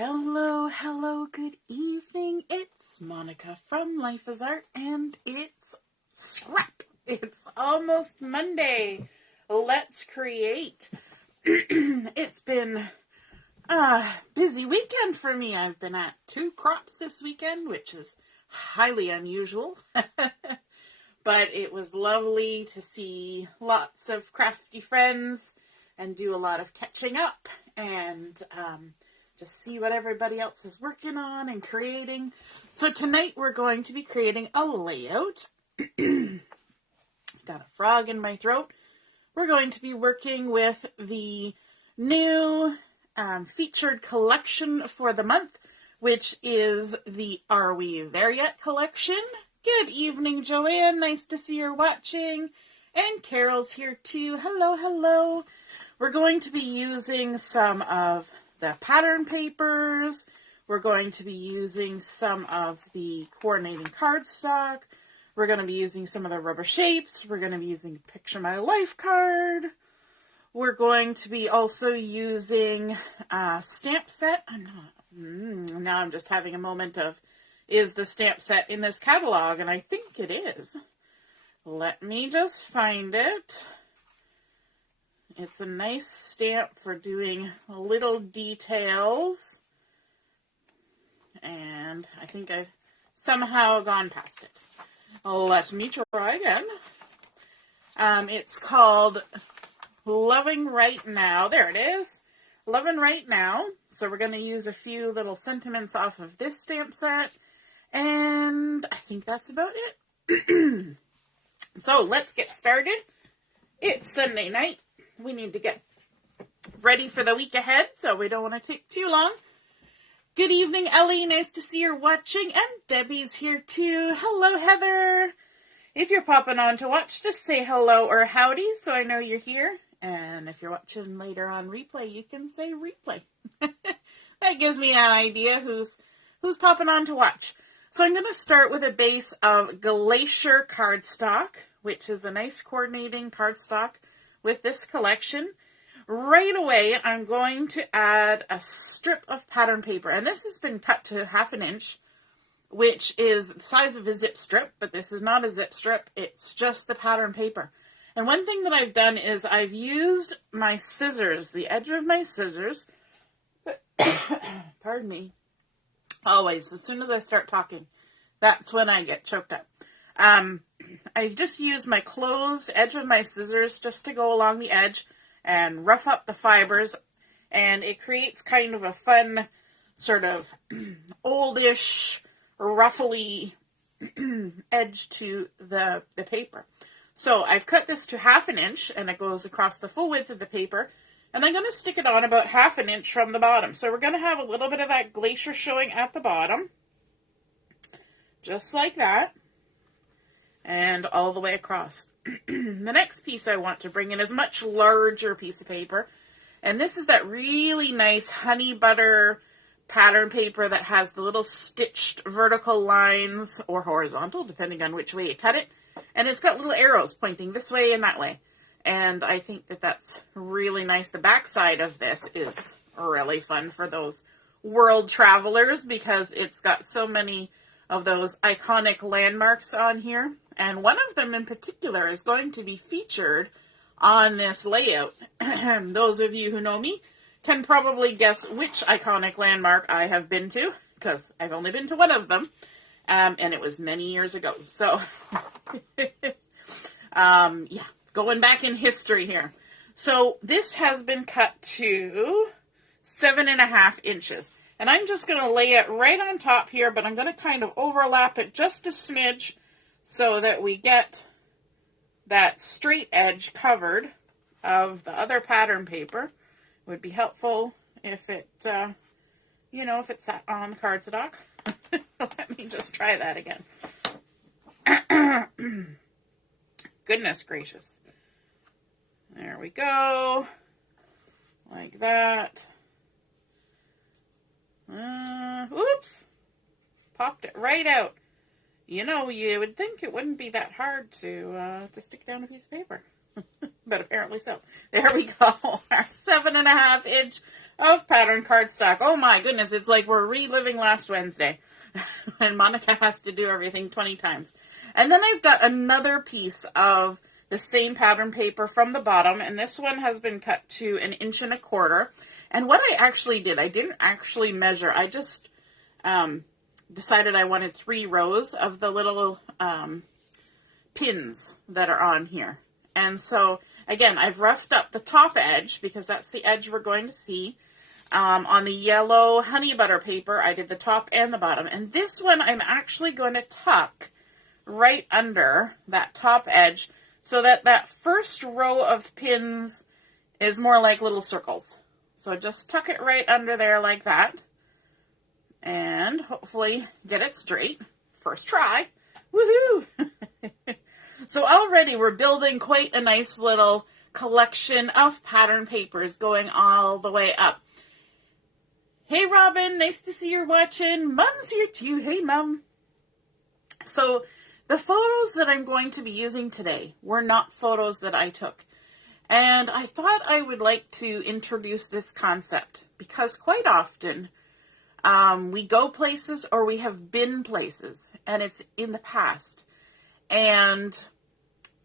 Hello, good evening. It's Monica from Life is Art, and it's scrap. It's almost Monday. Let's create. It's been a busy weekend for me. I've been at 2 crops this weekend, which is highly unusual. But it was lovely to see lots of crafty friends and do a lot of catching up and just see what everybody else is working on and creating. So tonight we're going to be creating a layout. Got a frog in my throat. We're going to be working with the new featured collection for the month, which is the Are We There Yet collection. Good evening, Joanne. Nice to see you're watching. And Carol's here too. Hello. We're going to be using some of the pattern papers. We're going to be using some of the coordinating cardstock. We're going to be using some of the rubber shapes. We're going to be using Picture My Life card. We're going to be also using a stamp set. Now I'm just having a moment of, is the stamp set in this catalog? And I think it is. Let me just find it. It's a nice stamp for doing little details. And I think I've somehow gone past it. Let me try again. It's called Lovin Right Now. There it is. Lovin Right Now. So we're going to use a few little sentiments off of this stamp set. And I think that's about it. So let's get started. It's Sunday night. We need to get ready for the week ahead, so we don't want to take too long. Good evening, Ellie. Nice to see you're watching. And Debbie's here too. Hello, Heather. If you're popping on to watch, just say hello or howdy so I know you're here. And if you're watching later on replay, you can say replay. That gives me an idea who's popping on to watch. So I'm going to start with a base of Glacier cardstock, which is a nice coordinating cardstock with this collection. Right away, I'm going to add a strip of pattern paper. And this has been cut to 1/2 inch, which is the size of a zip strip, but this is not a zip strip. It's just the pattern paper. And one thing that I've done is I've used my scissors, the edge of my scissors. Pardon me. Always, as soon as I start talking, that's when I get choked up. I've just used my closed edge of my scissors just to go along the edge and rough up the fibers, and it creates kind of a fun sort of oldish, ruffly edge to the paper. So I've cut this to 1/2 inch, and it goes across the full width of the paper, and I'm going to stick it on about 1/2 inch from the bottom. So we're going to have a little bit of that glacier showing at the bottom, just like that. And all the way across. The next piece I want to bring in is a much larger piece of paper. And this is that really nice honey butter pattern paper that has the little stitched vertical lines, or horizontal, depending on which way you cut it. And it's got little arrows pointing this way and that way. And I think that that's really nice. The back side of this is really fun for those world travelers because it's got so many of those iconic landmarks on here. And one of them in particular is going to be featured on this layout. Those of you who know me can probably guess which iconic landmark I have been to, because I've only been to one of them, and it was many years ago. So, yeah, going back in history here. So this has been cut to 7.5 inches. And I'm just going to lay it right on top here, but I'm going to kind of overlap it just a smidge so that we get that straight edge covered of the other pattern paper. It would be helpful if it, if it sat on the cardstock. Let me just try that again. Goodness gracious. There we go. Like that. Oops. Popped it right out. You know, you would think it wouldn't be that hard to stick down a piece of paper. But apparently so. There we go. Our 7.5 inch of pattern cardstock. Oh my goodness, it's like we're reliving last Wednesday when Monica has to do everything 20 times. And then I've got another piece of the same pattern paper from the bottom, and this one has been cut to 1.25 inches. And what I actually did, I didn't actually measure. I just decided I wanted 3 rows of the little pins that are on here. And so, again, I've roughed up the top edge because that's the edge we're going to see. On the yellow honey butter paper, I did the top and the bottom. And this one, I'm actually going to tuck right under that top edge so that that first row of pins is more like little circles. So just tuck it right under there like that. And hopefully get it straight. First try. Woohoo! So already we're building quite a nice little collection of pattern papers going all the way up. Hey Robin, nice to see you're watching. Mom's here too. Hey Mom. So the photos that I'm going to be using today were not photos that I took. And I thought I would like to introduce this concept because quite often we go places or we have been places and it's in the past. And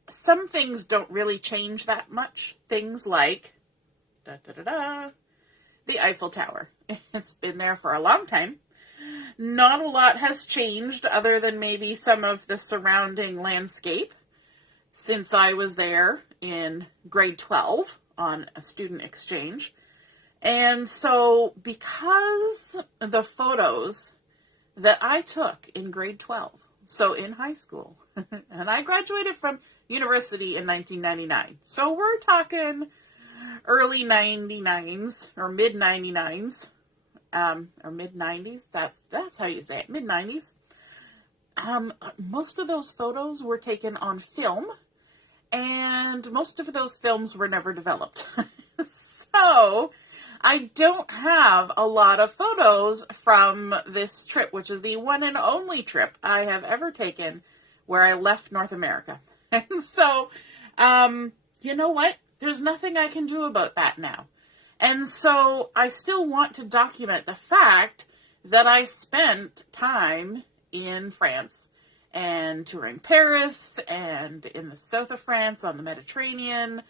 some things don't really change that much. Things like the Eiffel Tower. It's been there for a long time. Not a lot has changed other than maybe some of the surrounding landscape since I was there in grade 12 on a student exchange. And so because the photos that I took in grade 12, so in high school, and I graduated from university in 1999. So we're talking early 99s or mid 99s, or mid 90s. That's how you say it, mid 90s. Most of those photos were taken on film, and most of those films were never developed. So I don't have a lot of photos from this trip, which is the one and only trip I have ever taken where I left North America. And so, you know what? There's nothing I can do about that now. And so I still want to document the fact that I spent time in France and touring Paris and in the south of France on the Mediterranean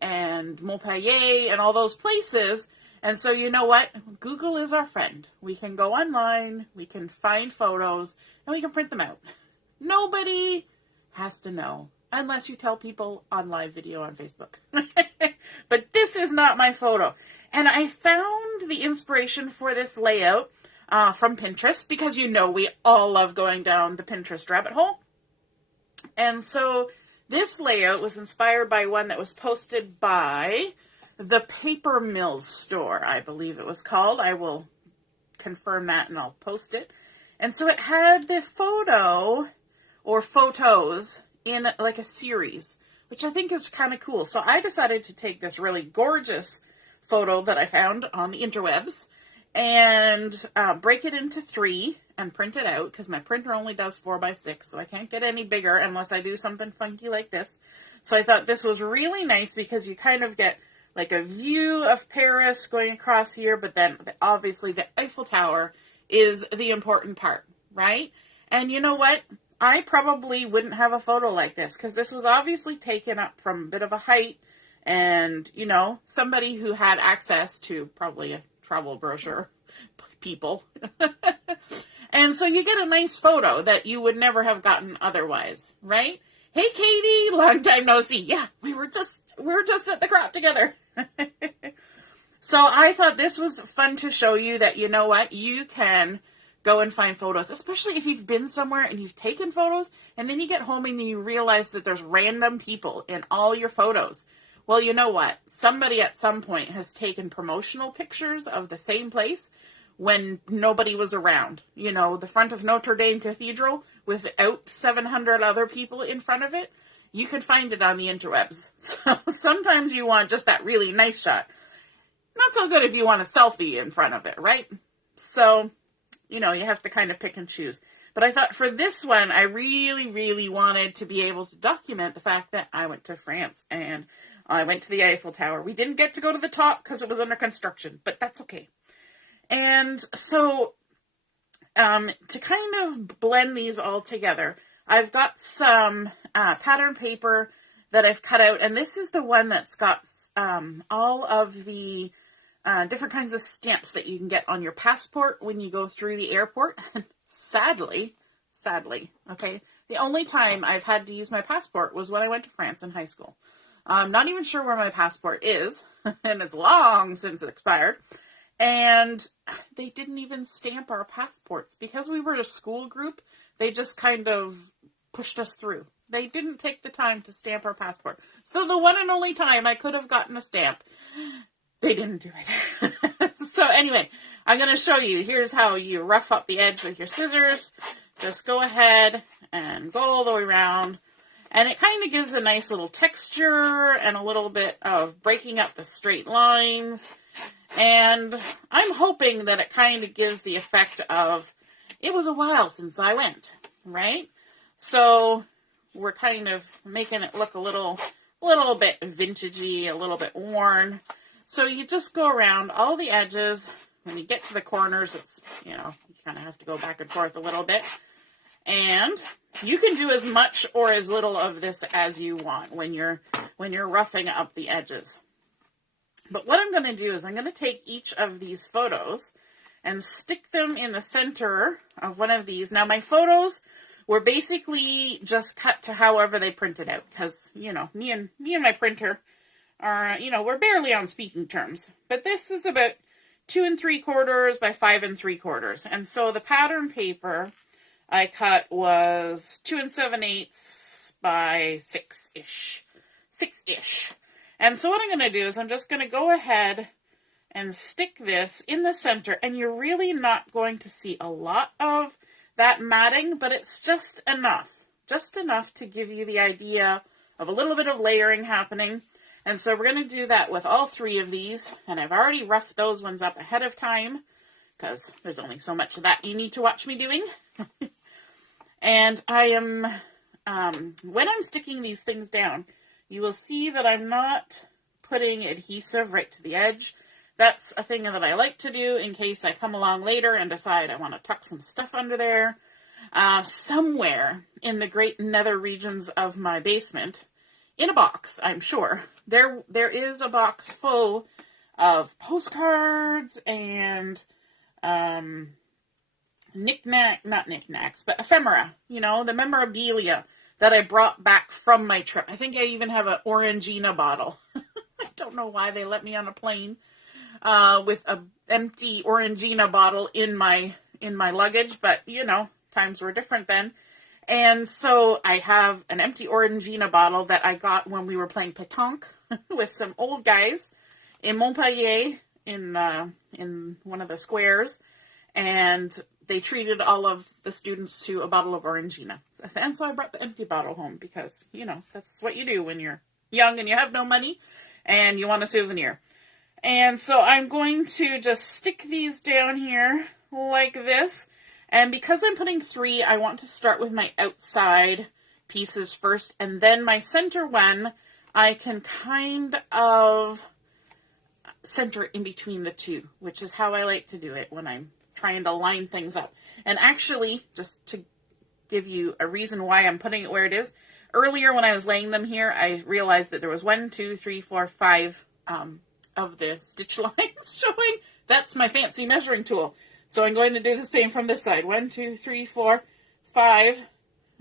and Montpellier and all those places. And so you know what? Google is our friend. We can go online, we can find photos, and we can print them out. Nobody has to know unless you tell people on live video on Facebook. But this is not my photo. And I found the inspiration for this layout from Pinterest because you know we all love going down the Pinterest rabbit hole. And so this layout was inspired by one that was posted by the Paper Mills store, I believe it was called. I will confirm that and I'll post it. And so it had the photo or photos in like a series, which I think is kind of cool. So I decided to take this really gorgeous photo that I found on the interwebs and break it into 3 and print it out because my printer only does 4x6, so I can't get any bigger unless I do something funky like this. So I thought this was really nice because you kind of get like a view of Paris going across here, but then obviously the Eiffel Tower is the important part, right? And you know what? I probably wouldn't have a photo like this because this was obviously taken up from a bit of a height and, you know, somebody who had access to probably a travel brochure people. And so you get a nice photo that you would never have gotten otherwise, right? Hey, Katie, long time no see. Yeah, we were just at the crop together. So I thought this was fun to show you that, you know what, you can go and find photos, especially if you've been somewhere and you've taken photos and then you get home and then you realize that there's random people in all your photos. Well, you know what? Somebody at some point has taken promotional pictures of the same place when nobody was around. You know, the front of Notre Dame Cathedral without 700 other people in front of it. You can find it on the interwebs. So sometimes you want just that really nice shot. Not so good if you want a selfie in front of it, right? So, you know, you have to kind of pick and choose. But I thought for this one, I really, really wanted to be able to document the fact that I went to France and I went to the Eiffel Tower. We didn't get to go to the top because it was under construction, but that's okay. And so to kind of blend these all together, I've got some pattern paper that I've cut out, and this is the one that's got all of the different kinds of stamps that you can get on your passport when you go through the airport. sadly, okay, the only time I've had to use my passport was when I went to France in high school. I'm not even sure where my passport is, and it's long since it expired. And they didn't even stamp our passports because we were a school group. They just kind of pushed us through. They didn't take the time to stamp our passport. So the one and only time I could have gotten a stamp, they didn't do it. So anyway, I'm going to show you. Here's how you rough up the edge with your scissors. Just go ahead and go all the way around. And it kind of gives a nice little texture and a little bit of breaking up the straight lines. And I'm hoping that it kind of gives the effect of, it was a while since I went, right? So we're kind of making it look a little bit vintagey, a little bit worn. So you just go around all the edges. When you get to the corners, it's, you kind of have to go back and forth a little bit. And you can do as much or as little of this as you want when you're roughing up the edges. But what I'm going to do is I'm going to take each of these photos and stick them in the center of one of these. Now, my photos were basically just cut to however they printed out because, me and my printer are, we're barely on speaking terms. But this is about 2 3/4 by 5 3/4. And so the pattern paper I cut was 2 7/8 by 6-ish. 6-ish. And so what I'm going to do is I'm just going to go ahead and stick this in the center. And you're really not going to see a lot of that matting, but it's just enough. Just enough to give you the idea of a little bit of layering happening. And so we're going to do that with all 3 of these. And I've already roughed those ones up ahead of time because there's only so much of that you need to watch me doing. And I am, when I'm sticking these things down, you will see that I'm not putting adhesive right to the edge. That's a thing that I like to do in case I come along later and decide I want to tuck some stuff under there. Somewhere in the great nether regions of my basement, in a box, I'm sure, there is a box full of postcards and not knickknacks, but ephemera, the memorabilia that I brought back from my trip. I think I even have an Orangina bottle. I don't know why they let me on a plane with an empty Orangina bottle in my luggage, but times were different then. And so I have an empty Orangina bottle that I got when we were playing pétanque with some old guys in Montpellier in one of the squares, and they treated all of the students to a bottle of Orangina. And so I brought the empty bottle home because, that's what you do when you're young and you have no money and you want a souvenir. And so I'm going to just stick these down here like this. And because I'm putting 3, I want to start with my outside pieces first. And then my center one, I can kind of center in between the 2, which is how I like to do it when I'm trying to line things up. And actually, just to give you a reason why I'm putting it where it is, earlier when I was laying them here, I realized that there was 1, 2, 3, 4, 5 of the stitch lines showing. That's my fancy measuring tool. So I'm going to do the same from this side. 1, 2, 3, 4, 5,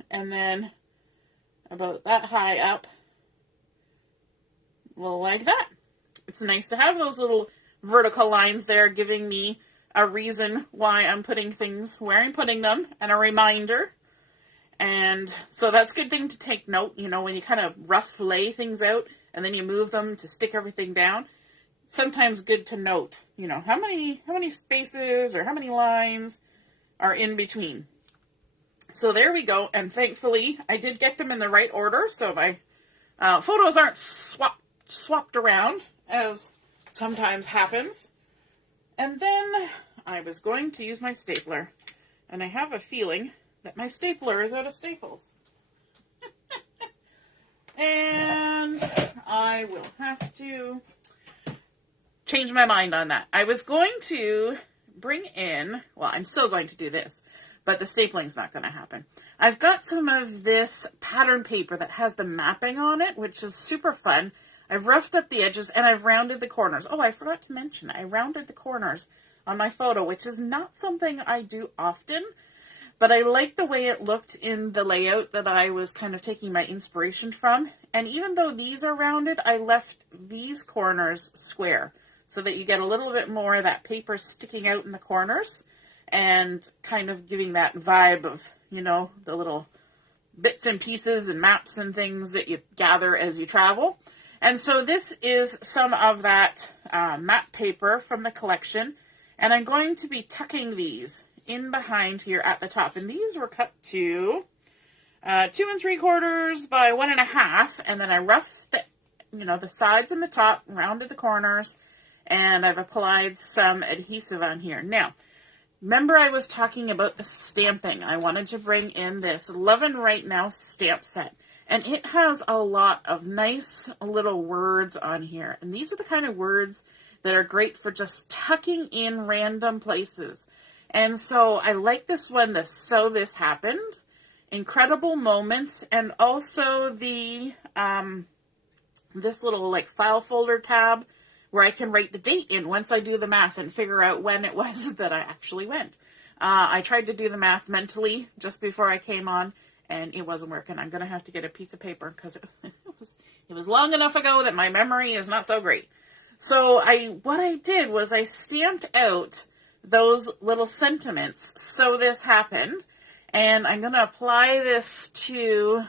and then about that high up. Well, like that. It's nice to have those little vertical lines there giving me a reason why I'm putting things where I'm putting them and a reminder. And so that's a good thing to take note, when you kind of rough lay things out and then you move them to stick everything down. It's sometimes good to note, how many spaces or how many lines are in between. So there we go. And thankfully I did get them in the right order. So my photos aren't swapped around as sometimes happens. And then I was going to use my stapler, and I have a feeling that my stapler is out of staples. And I will have to change my mind on that. I was going to bring in, well, I'm still going to do this, but the stapling's not going to happen. I've got some of this pattern paper that has the mapping on it, which is super fun. I've roughed up the edges and I've rounded the corners. Oh, I forgot to mention, I rounded the corners on my photo, which is not something I do often, but I like the way it looked in the layout that I was kind of taking my inspiration from. And even though these are rounded, I left these corners square so that you get a little bit more of that paper sticking out in the corners and kind of giving that vibe of, you know, the little bits and pieces and maps and things that you gather as you travel. And so this is some of that map paper from the collection. And I'm going to be tucking these in behind here at the top. And these were cut to 2 3/4 by 1 1/2. And then I roughed the, you know, the sides and the top, rounded the corners, and I've applied some adhesive on here. Now, remember I was talking about the stamping. I wanted to bring in this Lovin Right Now stamp set. And it has a lot of nice little words on here. And these are the kind of words that are great for just tucking in random places. And so I like this one, the So This Happened, Incredible Moments, and also the this little like file folder tab where I can write the date in once I do the math and figure out when it was that I actually went. I tried to do the math mentally just before I came on, and it wasn't working. I'm going to have to get a piece of paper because it was long enough ago that my memory is not so great. So what I did was I stamped out those little sentiments. So this happened. And I'm going to apply this to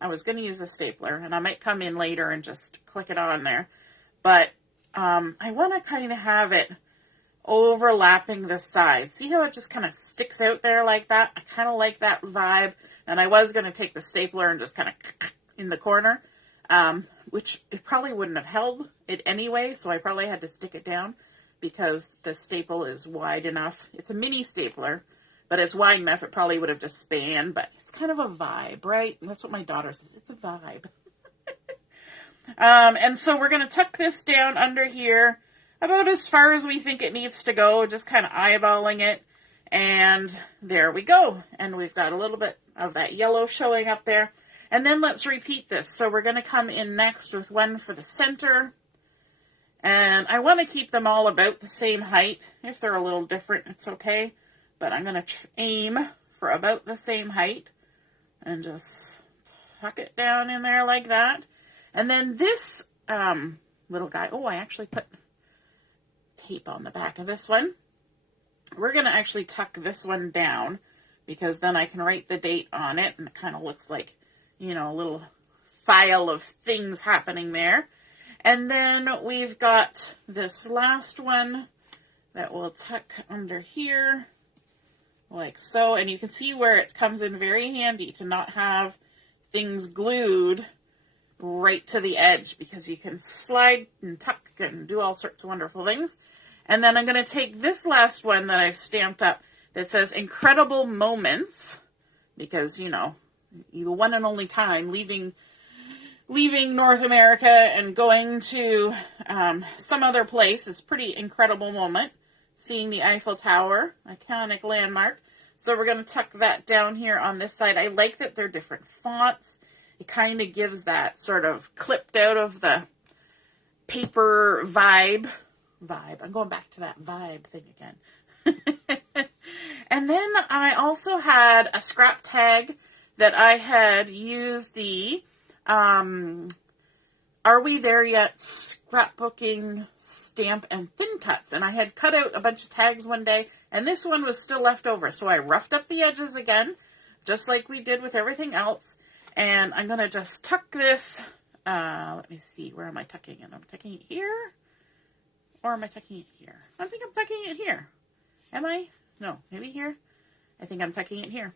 I was going to use a stapler, and I might come in later and just click it on there. But I want to kind of have it overlapping the sides. See how it just kind of sticks out there like that? I kind of like that vibe. And I was going to take the stapler and just kind of in the corner, which it probably wouldn't have held it anyway. So I probably had to stick it down because the staple is wide enough. It's a mini stapler, but it's wide enough. It probably would have just spanned, but it's kind of a vibe, right? And that's what my daughter says. It's a vibe. And so we're going to tuck this down under here about as far as we think it needs to go, just kind of eyeballing it. And there we go. And we've got a little bit of that yellow showing up there. And then let's repeat this. So we're going to come in next with one for the center. And I want to keep them all about the same height. If they're a little different, it's okay. But I'm going to aim for about the same height. And just tuck it down in there like that. And then this little guy, oh, I actually put tape on the back of this one. We're going to actually tuck this one down because then I can write the date on it. And it kind of looks like, you know, a little file of things happening there. And then we've got this last one that we'll tuck under here like so. And you can see where it comes in very handy to not have things glued right to the edge because you can slide and tuck and do all sorts of wonderful things. And then I'm going to take this last one that I've stamped up that says Incredible Moments because, you know, the one and only time leaving North America and going to some other place is a pretty incredible moment. Seeing the Eiffel Tower, iconic landmark. So we're going to tuck that down here on this side. I like that they're different fonts. It kind of gives that sort of clipped out of the paper vibe. I'm going back to that vibe thing again. And then I also had a scrap tag that I had used the Are We There Yet scrapbooking stamp and thin cuts. And I had cut out a bunch of tags one day, and this one was still left over. So I roughed up the edges again, just like we did with everything else. And I'm going to just tuck this. Let me see, where am I tucking it? I'm tucking it here. Or am I tucking it here? I think I'm tucking it here. Am I? No, maybe here. I think I'm tucking it here.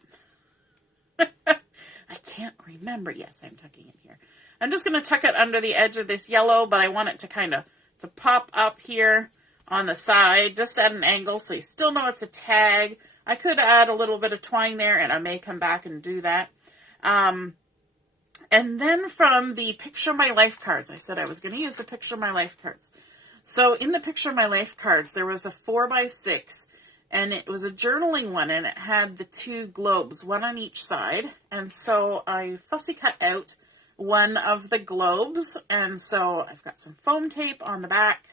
I can't remember. Yes, I'm tucking it here. I'm just going to tuck it under the edge of this yellow, but I want it to kind of to pop up here on the side, just at an angle, so you still know it's a tag. I could add a little bit of twine there, and I may come back and do that. And then from the Picture My Life cards, I said I was going to use the Picture My Life cards. So in the Picture My Life cards, there was a 4x6, and it was a journaling one, and it had the two globes, one on each side. And so I fussy cut out one of the globes, and so I've got some foam tape on the back,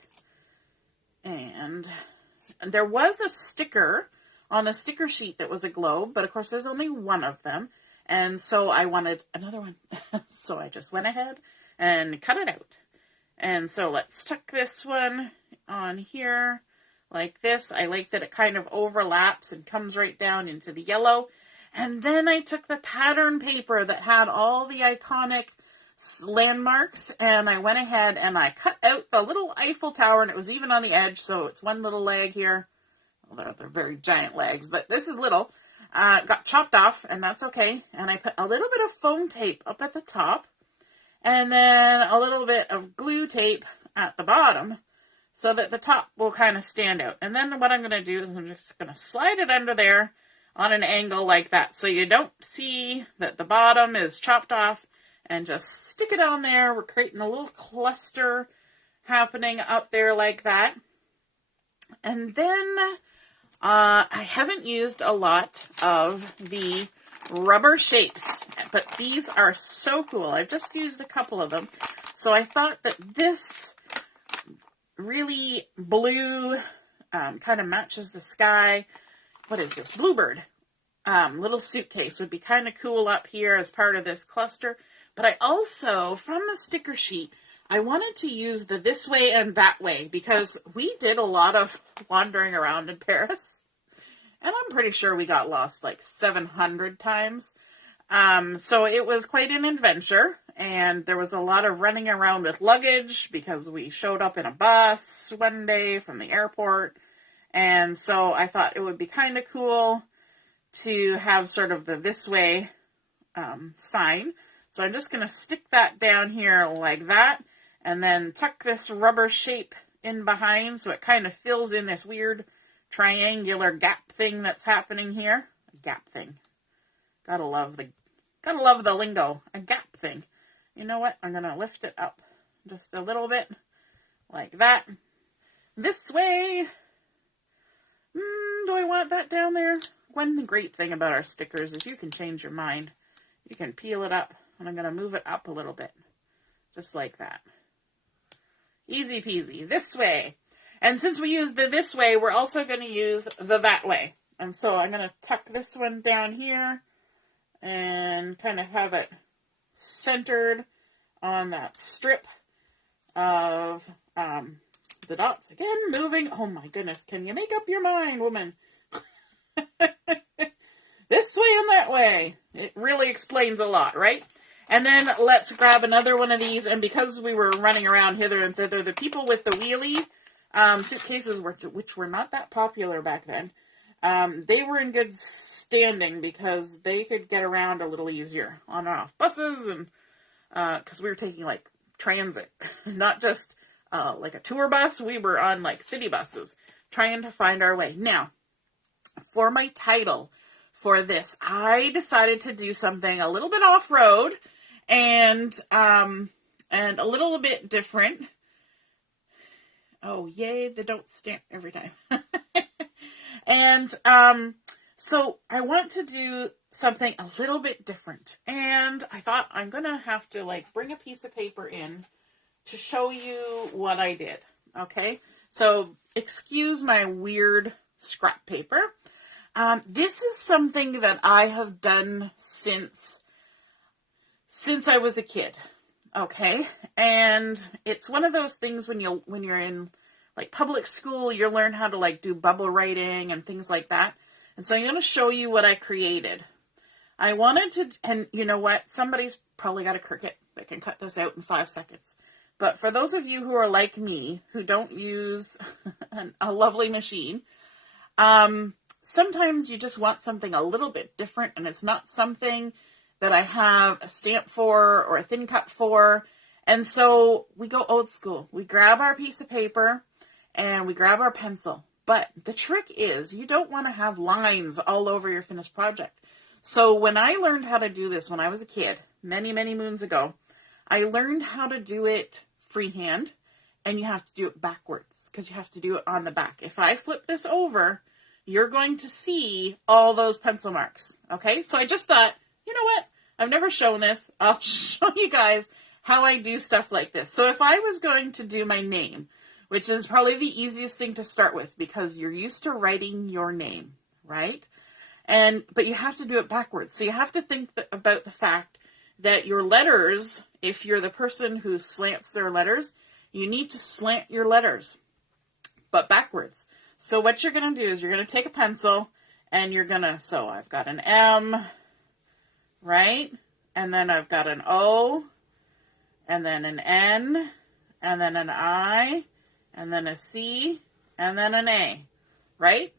and there was a sticker on the sticker sheet that was a globe, but of course there's only one of them. And so I wanted another one. So I just went ahead and cut it out. And so let's tuck this one on here like this. I like that it kind of overlaps and comes right down into the yellow. And then I took the pattern paper that had all the iconic landmarks, and I went ahead and I cut out the little Eiffel Tower, and it was even on the edge. So it's one little leg here. Well, they're very giant legs, but this is little. Got chopped off, and that's okay. And I put a little bit of foam tape up at the top, and then a little bit of glue tape at the bottom, so that the top will kind of stand out. And then what I'm going to do is I'm just going to slide it under there on an angle like that, so you don't see that the bottom is chopped off, and just stick it on there. We're creating a little cluster happening up there like that. And then I haven't used a lot of the rubber shapes, but these are so cool. I've just used a couple of them. So I thought that this really blue kind of matches the sky. What is this? Bluebird. Little suitcase would be kind of cool up here as part of this cluster. But I also, from the sticker sheet, I wanted to use the this way and that way, because we did a lot of wandering around in Paris. And I'm pretty sure we got lost like 700 times. So it was quite an adventure. And there was a lot of running around with luggage because we showed up in a bus one day from the airport. And so I thought it would be kind of cool to have sort of the this way sign. So I'm just going to stick that down here like that, and then tuck this rubber shape in behind so it kind of fills in this weird triangular gap thing that's happening here. A gap thing. Gotta love the lingo. A gap thing. You know what? I'm going to lift it up just a little bit like that. This way. Do I want that down there? One great thing about our stickers is you can change your mind. You can peel it up, and I'm going to move it up a little bit, just like that. Easy peasy. This way. And since we use the this way, we're also going to use the that way. And so I'm going to tuck this one down here and kind of have it centered on that strip of the dots. Again, moving. Oh my goodness. Can you make up your mind, woman? This way and that way. It really explains a lot, right? And then let's grab another one of these. And because we were running around hither and thither, the people with the wheelie suitcases, which were not that popular back then, they were in good standing because they could get around a little easier on and off buses, and because we were taking like transit, not just like a tour bus. We were on like city buses trying to find our way. Now, for my title for this, I decided to do something a little bit off-road and a little bit different. Oh, yay, they don't stamp every time. And so I want to do something a little bit different. And I thought I'm going to have to like bring a piece of paper in to show you what I did. Okay, so excuse my weird scrap paper. This is something that I have done since I was a kid. Okay, and it's one of those things when you're in like public school, you learn how to like do bubble writing and things like that. And so I'm going to show you what I created. I wanted to, and you know what? Somebody's probably got a Cricut that can cut this out in 5 seconds. But for those of you who are like me, who don't use a lovely machine, sometimes you just want something a little bit different, and it's not something that I have a stamp for or a thin cut for. And so we go old school. We grab our piece of paper and we grab our pencil. But the trick is you don't want to have lines all over your finished project. So when I learned how to do this when I was a kid, many, many moons ago, I learned how to do it freehand, and you have to do it backwards because you have to do it on the back. If I flip this over, you're going to see all those pencil marks. Okay, so I just thought, you know what? I've never shown this. I'll show you guys how I do stuff like this. So if I was going to do my name, which is probably the easiest thing to start with because you're used to writing your name, right? But you have to do it backwards. So you have to think about the fact that your letters, if you're the person who slants their letters, you need to slant your letters, but backwards. So what you're going to do is you're going to take a pencil and you're going to, so I've got an M, right? And then I've got an O, and then an N, and then an I, and then a C, and then an A, right?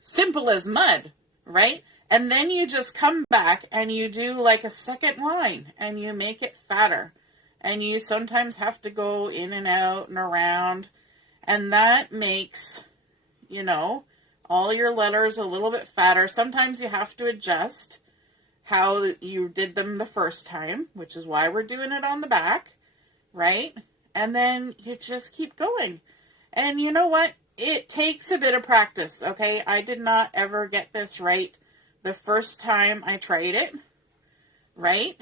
Simple as mud, right? And then you just come back and you do like a second line and you make it fatter. And you sometimes have to go in and out and around. And that makes, all your letters a little bit fatter. Sometimes you have to adjust how you did them the first time, which is why we're doing it on the back, right? And then you just keep going. And you know what? It takes a bit of practice, okay? I did not ever get this right the first time I tried it, right?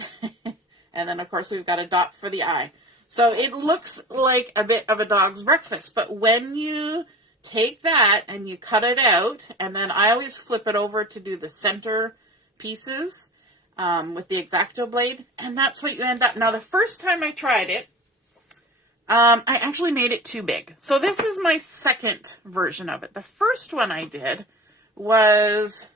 And then, of course, we've got a dot for the I. So it looks like a bit of a dog's breakfast, but when you take that and you cut it out, and then I always flip it over to do the center pieces with the X-Acto blade, and that's what you end up. Now, the first time I tried it, I actually made it too big. So this is my second version of it. The first one I did was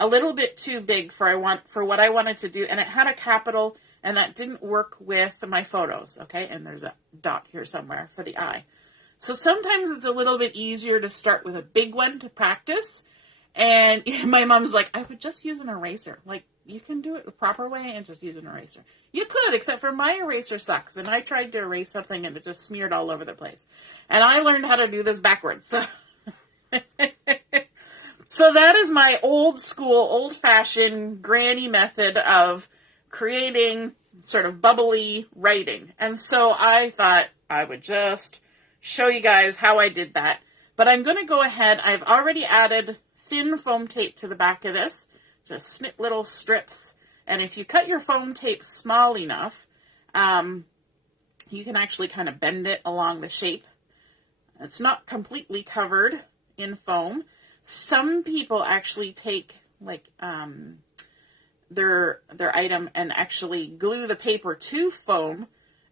a little bit too big for what I wanted to do, and it had a capital, and that didn't work with my photos, okay? And there's a dot here somewhere for the I. So sometimes it's a little bit easier to start with a big one to practice, and my mom's like, I would just use an eraser. Like, you can do it the proper way and just use an eraser. You could, except for my eraser sucks, and I tried to erase something, and it just smeared all over the place. And I learned how to do this backwards, so... So that is my old school, old-fashioned granny method of creating sort of bubbly writing. And so I thought I would just show you guys how I did that. But I'm going to go ahead. I've already added thin foam tape to the back of this. Just snip little strips. And if you cut your foam tape small enough, you can actually kind of bend it along the shape. It's not completely covered in foam. Some people actually take like their item and actually glue the paper to foam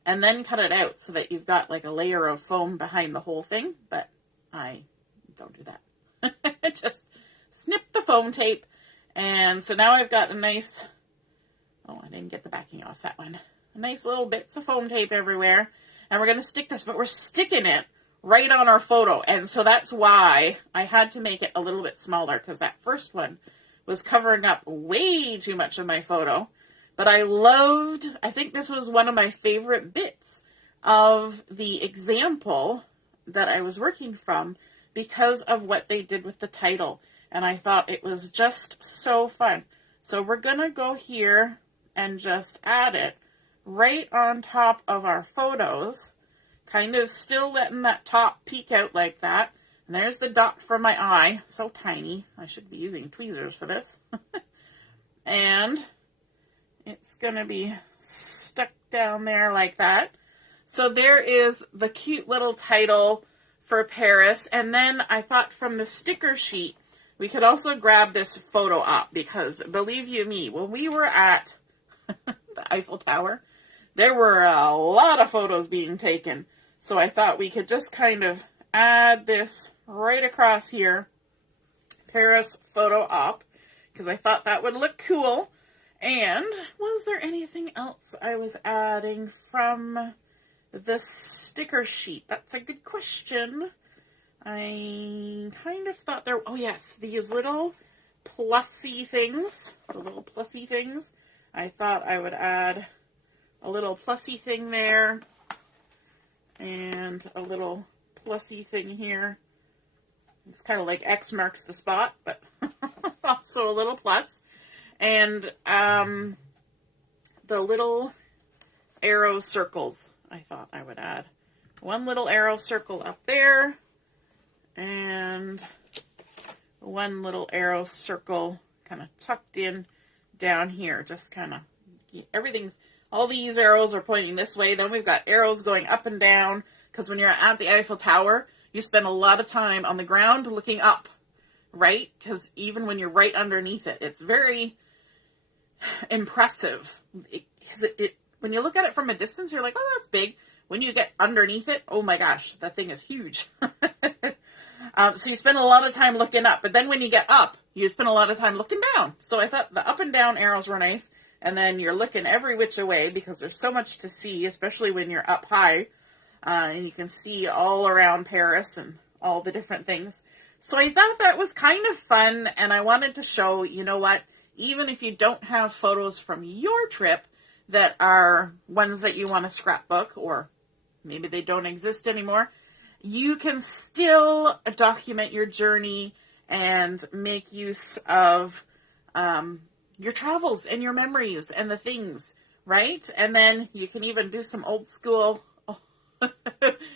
and then cut it out so that you've got like a layer of foam behind the whole thing, but I don't do that. Just snip the foam tape, and so now I've got a nice, I didn't get the backing off that one, nice little bits of foam tape everywhere, and we're going to stick this, but we're sticking it right on our photo. And so that's why I had to make it a little bit smaller, because that first one was covering up way too much of my photo. But I think this was one of my favorite bits of the example that I was working from because of what they did with the title. And I thought it was just so fun. So we're going to go here and just add it right on top of our photos. Kind of still letting that top peek out like that. And there's the dot for my eye. So tiny. I should be using tweezers for this. And it's going to be stuck down there like that. So there is the cute little title for Paris. And then I thought from the sticker sheet, we could also grab this photo op. Because believe you me, when we were at the Eiffel Tower, there were a lot of photos being taken. So I thought we could just kind of add this right across here, Paris photo op, because I thought that would look cool. And was there anything else I was adding from the sticker sheet? That's a good question. I kind of thought there, oh yes, these little plussy things, I thought I would add a little plussy thing there. And a little plussy thing here. It's kind of like X marks the spot, but also a little plus. And the little arrow circles, I thought I would add. One little arrow circle up there, and one little arrow circle kind of tucked in down here. Just kind of, everything's, all these arrows are pointing this way. Then we've got arrows going up and down, because when you're at the Eiffel Tower, you spend a lot of time on the ground looking up, right? Because even when you're right underneath it, it's very impressive. When you look at it from a distance, you're like, oh, that's big. When you get underneath it, oh my gosh, that thing is huge. So you spend a lot of time looking up, but then when you get up, you spend a lot of time looking down. So I thought the up and down arrows were nice, and then you're looking every which way because there's so much to see, especially when you're up high, and you can see all around Paris and all the different things. So I thought that was kind of fun, and I wanted to show, you know what, even if you don't have photos from your trip that are ones that you want to scrapbook, or maybe they don't exist anymore, you can still document your journey and make use of your travels and your memories and the things, right? And then you can even do some old school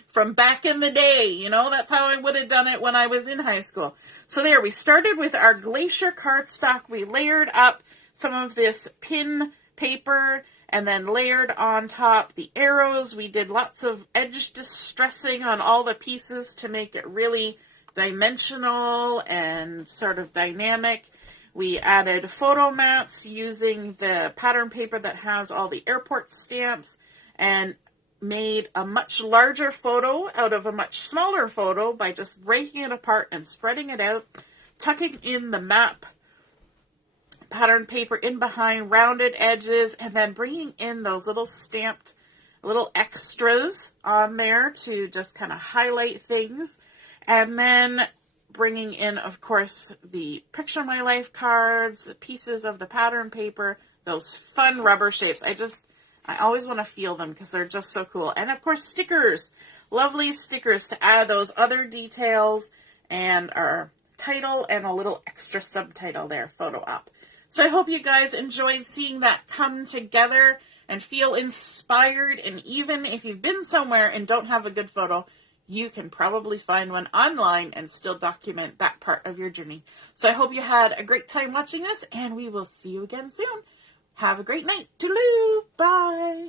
from back in the day. You know, that's how I would have done it when I was in high school. So there, we started with our glacier cardstock. We layered up some of this pin paper and then layered on top the arrows. We did lots of edge distressing on all the pieces to make it really dimensional and sort of dynamic. We added photo mats using the pattern paper that has all the airport stamps, and made a much larger photo out of a much smaller photo by just breaking it apart and spreading it out, tucking in the map pattern paper in behind, rounded edges, and then bringing in those little stamped little extras on there to just kind of highlight things. And then bringing in, of course, the Picture My Life cards, pieces of the pattern paper, those fun rubber shapes. I always want to feel them because they're just so cool. And of course, stickers, lovely stickers to add those other details, and our title and a little extra subtitle there, photo op. So I hope you guys enjoyed seeing that come together and feel inspired. And even if you've been somewhere and don't have a good photo, you can probably find one online and still document that part of your journey. So I hope you had a great time watching this, and we will see you again soon. Have a great night. Toodaloo. Bye.